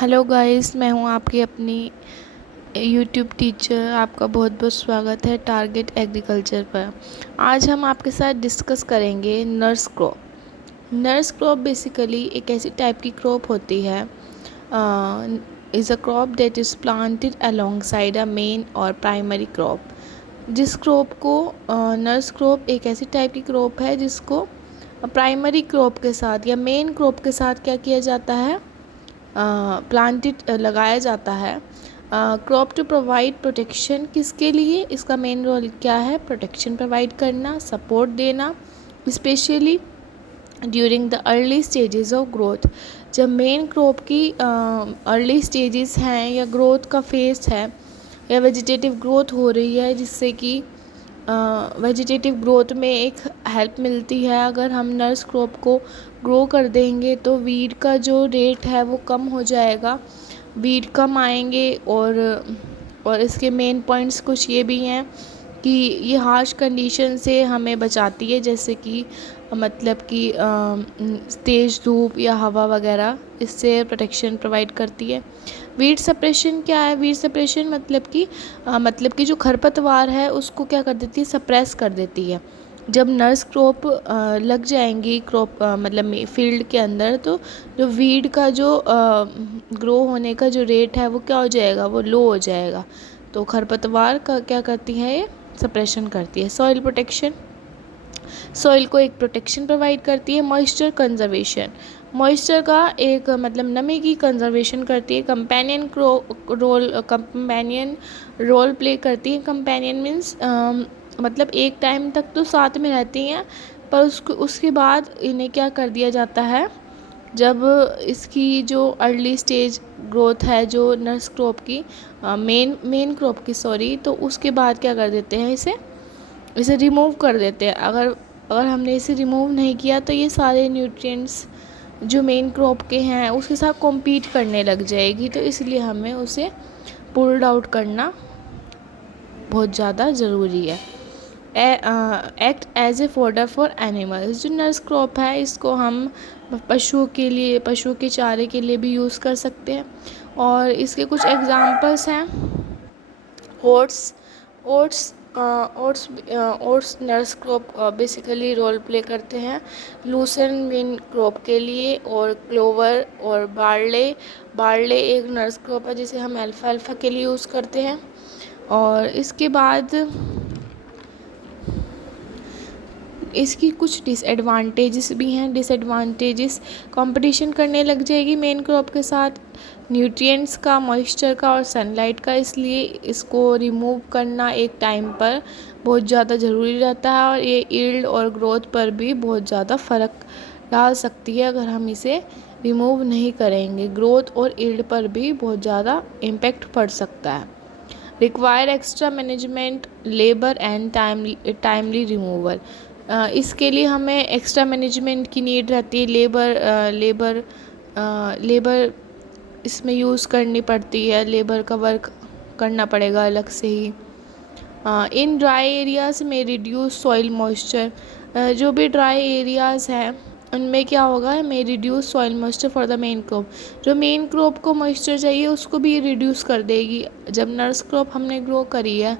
Hello guys, मैं हूं आपकी अपनी यूट्यूब टीचर। आपका बहुत बहुत स्वागत है टारगेट एग्रीकल्चर पर। आज हम आपके साथ डिस्कस करेंगे nurse crop. Nurse crop basically एक ऐसी टाइप की क्रॉप होती है, is a crop that is planted alongside a main और प्राइमरी क्रॉप। जिस क्रॉप को नर्स क्रॉप एक ऐसी टाइप की क्रॉप है जिसको प्राइमरी क्रॉप के साथ या मेन क्रॉप के साथ क्या किया जाता है, प्लांटेड लगाया जाता है। क्रॉप टू प्रोवाइड प्रोटेक्शन, किसके लिए? इसका मेन रोल क्या है? प्रोटेक्शन प्रोवाइड करना, सपोर्ट देना, specially during the early stages of growth. जब मेन क्रॉप की अर्ली स्टेजेस हैं या ग्रोथ का फेस है या वेजिटेटिव ग्रोथ हो रही है, जिससे कि वेजिटेटिव ग्रोथ में एक हेल्प मिलती है। अगर हम नर्स क्रॉप को ग्रो कर देंगे तो वीड का जो रेट है वो कम हो जाएगा, वीड कम आएंगे। और इसके मेन पॉइंट्स कुछ ये भी हैं कि ये हार्श कंडीशन से हमें बचाती है, जैसे कि मतलब कि तेज़ धूप या हवा वगैरह, इससे प्रोटेक्शन प्रोवाइड करती है। वीड सप्रेशन क्या है? वीड सप्रेशन मतलब कि जो खरपतवार है उसको क्या कर देती है? सप्रेस कर देती है। जब नर्स क्रॉप लग जाएंगी क्रॉप मतलब फील्ड के अंदर, तो जो वीड का जो ग्रो होने का जो रेट है वो क्या हो जाएगा? वो लो हो जाएगा। तो खरपतवार का क्या करती है? ये सप्रेशन करती है। सॉइल प्रोटेक्शन, सॉइल को एक प्रोटेक्शन प्रोवाइड करती है। मॉइस्चर कंजर्वेशन, मॉइस्चर का एक मतलब नमी की कंजर्वेशन करती है। कंपेनियन रोल प्ले करती है। कंपेनियन मीन्स मतलब एक टाइम तक तो साथ में रहती हैं, पर उसके बाद इन्हें क्या कर दिया जाता है, जब इसकी जो अर्ली स्टेज ग्रोथ है जो नर्स क्रॉप की मेन क्रॉप की तो उसके बाद क्या कर देते हैं? इसे रिमूव कर देते हैं। अगर हमने इसे रिमूव नहीं किया तो ये सारे न्यूट्रिएंट्स जो मेन क्रॉप के हैं उसके साथ कॉम्पीट करने लग जाएगी, तो इसलिए हमें उसे पुल्ड आउट करना बहुत ज़्यादा ज़रूरी है। Act as a fodder for animals, जो नर्स क्रॉप है इसको हम पशुओं के चारे के लिए भी यूज़ कर सकते हैं। और इसके कुछ एग्जांपल्स हैं। Oats oats oats nurse crop basically role play करते हैं लूसन मेन क्रॉप के लिए। और क्लोवर और बार्ले एक नर्स क्रॉप है जिसे हम अल्फाल्फा के लिए यूज़ करते हैं। और इसके बाद इसकी कुछ डिसएडवांटेजेस भी हैं। डिसएडवांटेजेस, कंपटीशन करने लग जाएगी मेन क्रॉप के साथ न्यूट्रिएंट्स का, मॉइस्चर का और सनलाइट का, इसलिए इसको रिमूव करना एक टाइम पर बहुत ज़्यादा ज़रूरी रहता है। और ये यील्ड और ग्रोथ पर भी बहुत ज़्यादा फ़र्क डाल सकती है अगर हम इसे रिमूव नहीं करेंगे। ग्रोथ और यील्ड पर भी बहुत ज़्यादा इम्पेक्ट पड़ सकता है। Require extra management, labour and timely removal, इसके लिए हमें एक्स्ट्रा मैनेजमेंट की नीड रहती है। लेबर इसमें यूज़ करनी पड़ती है, लेबर का वर्क करना पड़ेगा अलग से ही। इन ड्राई एरियाज़ में रिड्यूस सॉइल मॉइस्चर, जो भी ड्राई एरियाज़ हैं उनमें क्या होगा, में reduce soil moisture for the main crop. जो मेन क्रॉप को मॉइस्चर चाहिए उसको भी रिड्यूस कर देगी। जब नर्स क्रॉप हमने ग्रो करी है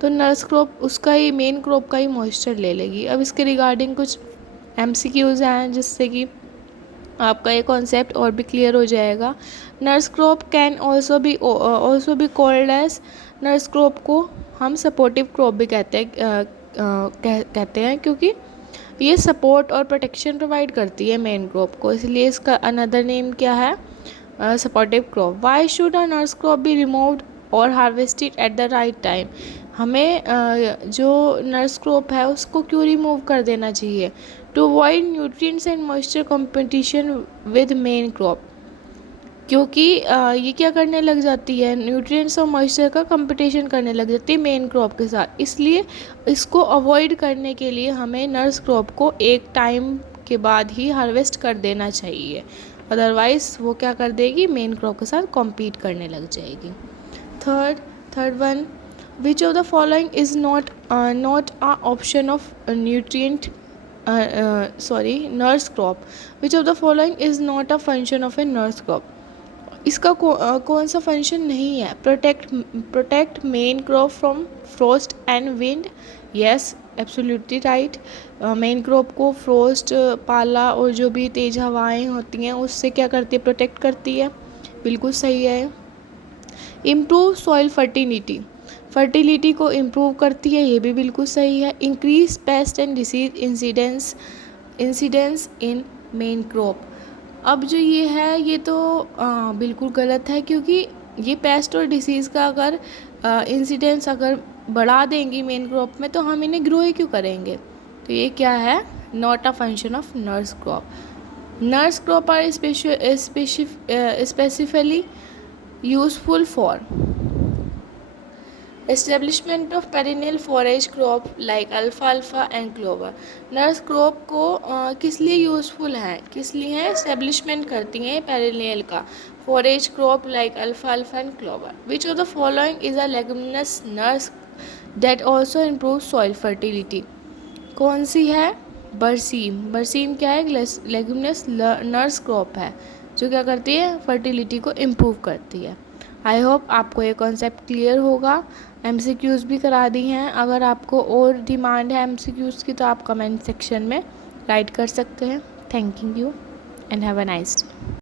तो नर्स क्रॉप उसका ही मेन क्रॉप का ही मॉइस्चर ले लेगी। अब इसके रिगार्डिंग कुछ MCQs हैं जिससे कि आपका ये कॉन्सेप्ट और भी क्लियर हो जाएगा। Nurse crop can also be called as, nurse crop को हम सपोर्टिव क्रॉप भी कहते हैं क्योंकि ये सपोर्ट और प्रोटेक्शन प्रोवाइड करती है मेन क्रॉप को, इसलिए इसका अनदर नेम क्या है? Supportive crop. Why should a nurse crop be removed और harvested at the right time, हमें जो नर्स क्रॉप है उसको क्यों रिमूव कर देना चाहिए? To avoid nutrients and moisture competition with main crop, क्योंकि ये क्या करने लग जाती है? न्यूट्रिएंट्स और मॉइस्चर का कंपटीशन करने लग जाती है मेन क्रॉप के साथ, इसलिए इसको अवॉइड करने के लिए हमें नर्स क्रॉप को एक टाइम के बाद ही हार्वेस्ट कर देना चाहिए, अदरवाइज़ वो क्या कर देगी? मेन क्रॉप के साथ कॉम्पीट करने लग जाएगी। Third one, which of the following is not a option of nurse crop? Which of the following is not a function of a nurse crop? इसका कौन सा फंक्शन नहीं है? Protect main crop from frost and wind. Yes, absolutely right. Main crop को frost, पाला और जो भी तेज हवाएं होती हैं उससे क्या करती है? प्रोटेक्ट करती है। बिल्कुल सही है। इम्प्रूव सॉइल फर्टिलिटी को इम्प्रूव करती है, ये भी बिल्कुल सही है। Increase paste and disease incidence in main crop. अब जो ये है ये तो बिल्कुल गलत है, क्योंकि ये पेस्ट और डिसीज़ का अगर इंसिडेंस अगर बढ़ा देंगी मेन क्रॉप में तो हम इन्हें ग्रो ही क्यों करेंगे? तो ये क्या है? Not a function of nurse crop. Nurse crop are specifically useful for establishment of perennial forage crop like अल्फाल्फा एंड क्लोवर। नर्स क्रॉप को किस लिए यूज़फुल है? किस लिए है? एस्टेब्लिशमेंट करती हैं पेरिनियल का फॉरेज क्रॉप लाइक अल्फाल्फा and clover. Which of the following is a leguminous nurse that also improve soil fertility? कौन सी है? बरसीम। बरसीम क्या है? लेगुमिनस नर्स क्रॉप है जो क्या करती है? फर्टिलिटी को इम्प्रूव करती है। आई होप आपको ये कॉन्सेप्ट क्लियर होगा। एमसीक्यूज़ भी करा दी हैं। अगर आपको और डिमांड है एमसीक्यूज़ की तो आप कमेंट सेक्शन में राइट कर सकते हैं। Thank you and have a nice day.